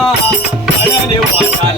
वाटाने वाटाने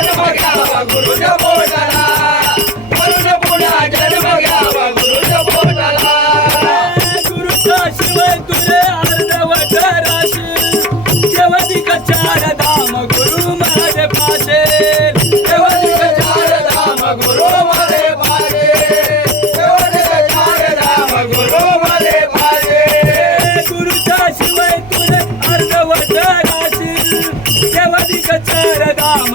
जन्म घ्यावा गुरुज पोटाला. वरुण पुन्हा जन्म घ्यावा गुरुज पोटाला गुरुचा शिव